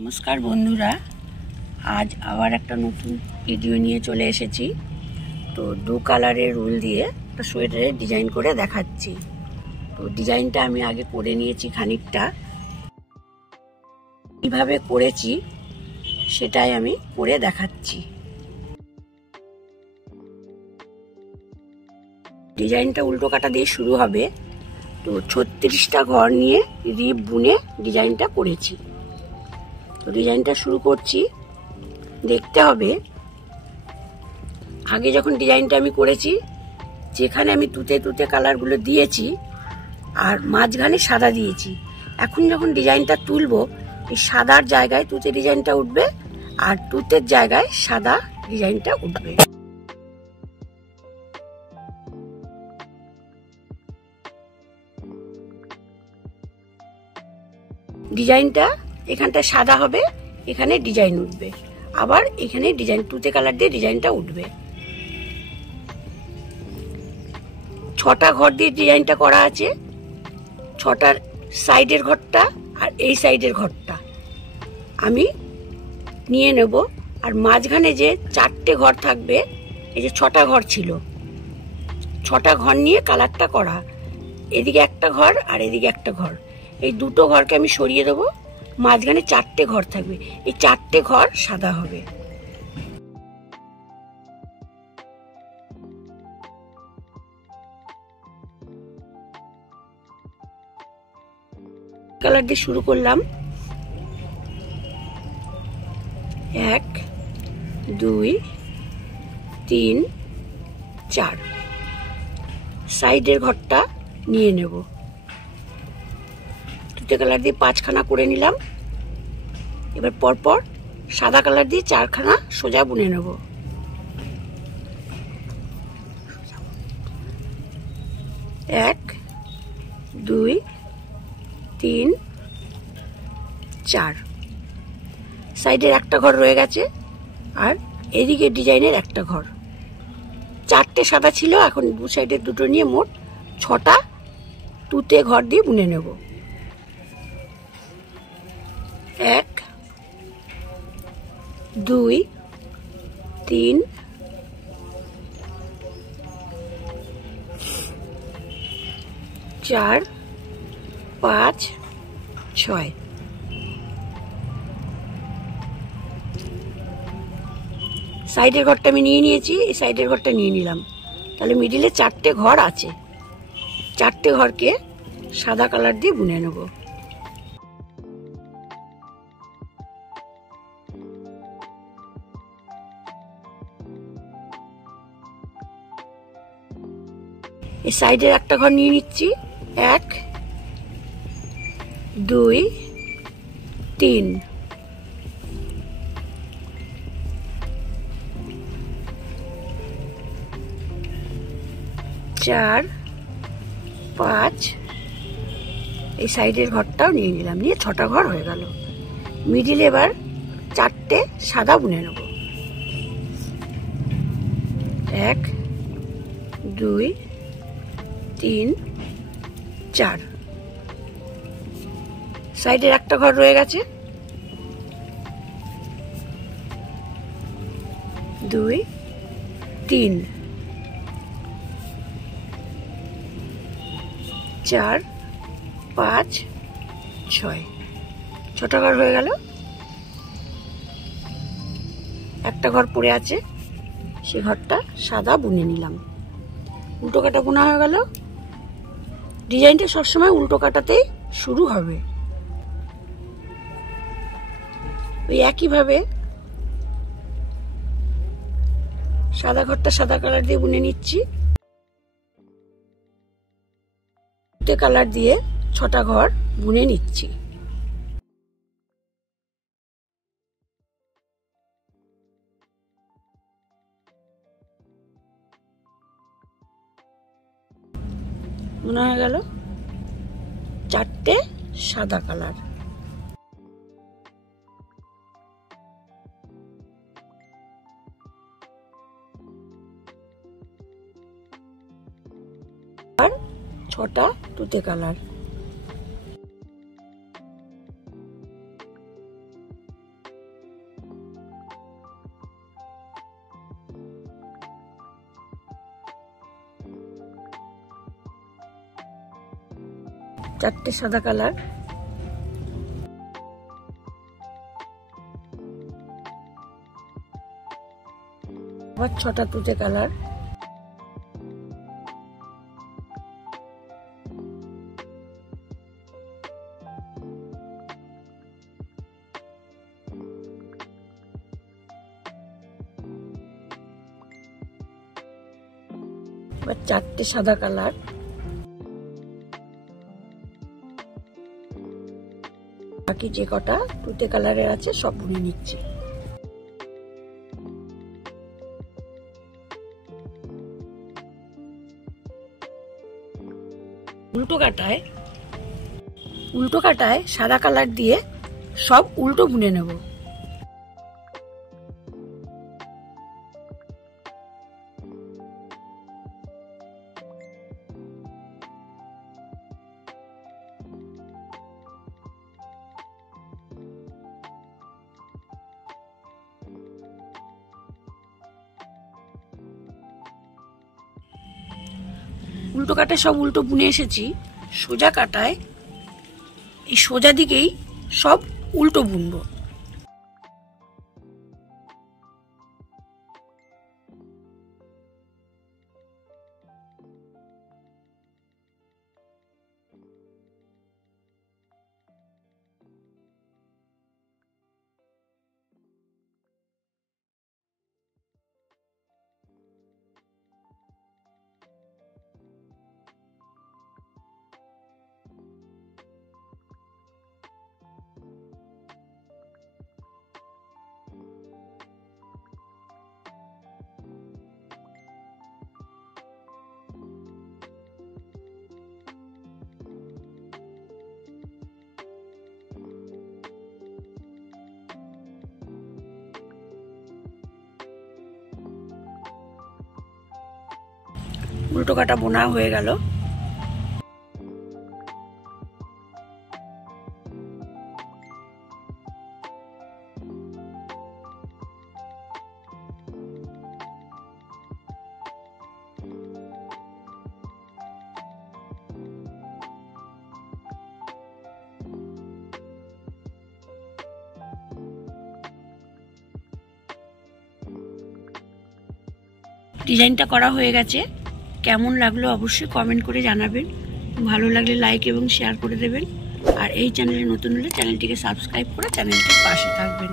নমস্কার বন্ধুরা, আজ আবার একটা নতুন ভিডিও নিয়ে চলে এসেছি। তো দু কালারের উল দিয়ে একটা সোয়েটারের ডিজাইন করে দেখাচ্ছি। তো ডিজাইনটা আমি আগে করে নিয়েছি খানিকটা, কিভাবে করেছি সেটাই আমি করে দেখাচ্ছি। ডিজাইনটা উল্টো কাটা দিয়ে শুরু হবে। তো 36টা ঘর নিয়ে রিপ বুনে ডিজাইনটা করেছি। তো ডিজাইনটা শুরু করছি। দেখতে হবে আগে যখন ডিজাইনটা আমি করেছি, যেখানে আমি তুতে তুতে কালারগুলো দিয়েছি আর মাঝখানে সাদা দিয়েছি, এখন যখন ডিজাইনটা তুলবো এই সাদার জায়গায় তুতে ডিজাইনটা উঠবে আর তুতের জায়গায় সাদা ডিজাইনটা উঠবে। ডিজাইনটা এখানটা সাদা হবে, এখানে ডিজাইন উঠবে, আবার এখানে ডিজাইন তুতে কালার দিয়ে ডিজাইনটা উঠবে। 6টা ঘর দিয়ে ডিজাইনটা করা আছে। 6টার সাইডের ঘরটা আর এই সাইডের ঘরটা আমি নিয়ে নেব। আর মাঝখানে যে 4টে ঘর থাকবে, এই যে 6টা ঘর ছিল, 6টা ঘর নিয়ে কালারটা করা। এদিকে একটা ঘর আর এদিকে একটা ঘর, এই দুটো ঘরকে আমি সরিয়ে দেবো। মাঝখানে 4টে ঘর থাকবে, এই 4টে ঘর সাদা হবে। কালার দিয়ে শুরু করলাম। 1 2 3 4। সাইডের ঘরটা নিয়ে নেব। তুতে কালার দিয়ে 5খানা করে নিলাম। এবার পরপর সাদা কালার দিয়ে 4খানা সোজা বুনে নেব। 1 2 3 4। সাইডের একটা ঘর রয়ে গেছে আর এদিকে ডিজাইনের একটা ঘর। 4টে সাদা ছিল, এখন দু সাইডের দুটো নিয়ে মোট 6টা তুতে ঘর দিয়ে বুনে নেব। 1 2 3 4 5 6। সাইডের ঘরটা আমি নিয়ে নিয়েছি, এই সাইডের ঘরটা নিয়ে নিলাম। তাহলে মিডিলে 4টে ঘর আছে। 4টে ঘরকে সাদা কালার দিয়ে বুনে নেব। এই সাইডের একটা ঘর নিয়ে নিচ্ছি। 1 2 3। 4 5। এই সাইডের ঘরটাও নিয়ে নিলাম, নিয়ে 6টা ঘর হয়ে গেল। মিডিলে এবার 4টে সাদা বুনে নেব। 1 2 3 4। সাইডের একটা ঘর রয়ে গেছে। 2 3 4 5 6। 6টা ঘর হয়ে গেল। একটা ঘর পড়ে আছে, সে ঘরটা সাদা বুনে নিলাম। উল্টো কাটা বোনা হয়ে গেল। ডিজাইনটা সবসময় উল্টো কাটাতেই শুরু হবে। ওই একইভাবে সাদা ঘরটা সাদা কালার দিয়ে বুনে নিচ্ছি। তুতে কালার দিয়ে 6টা ঘর বুনে নিচ্ছি। মনে হয়ে গেল 4টে সাদা কালার। আর 6টা তুতে কালার। 4টে সাদা কালার, আবার 6টা তুতে কালার, আবার 4টে সাদা কালার, বাকি যে কটা তুতে কালারের আছে সব বুনে নিচ্ছি। উল্টো কাটায় সাদা কালার দিয়ে সব উল্টো বুনে নেব। উল্টো কাটায় সব উল্টো বুনে এসেছি, সোজা কাটায় এই সোজা দিকেই সব উল্টো বুনবো। উল্টো কাটা বোনা হয়ে গেল। ডিজাইনটা করা হয়ে গেছে। কেমন লাগলো অবশ্যই কমেন্ট করে জানাবেন। ভালো লাগলে লাইক এবং শেয়ার করে দেবেন। আর এই চ্যানেলে নতুন হলে চ্যানেলটিকে সাবস্ক্রাইব করে চ্যানেলটির পাশে থাকবেন।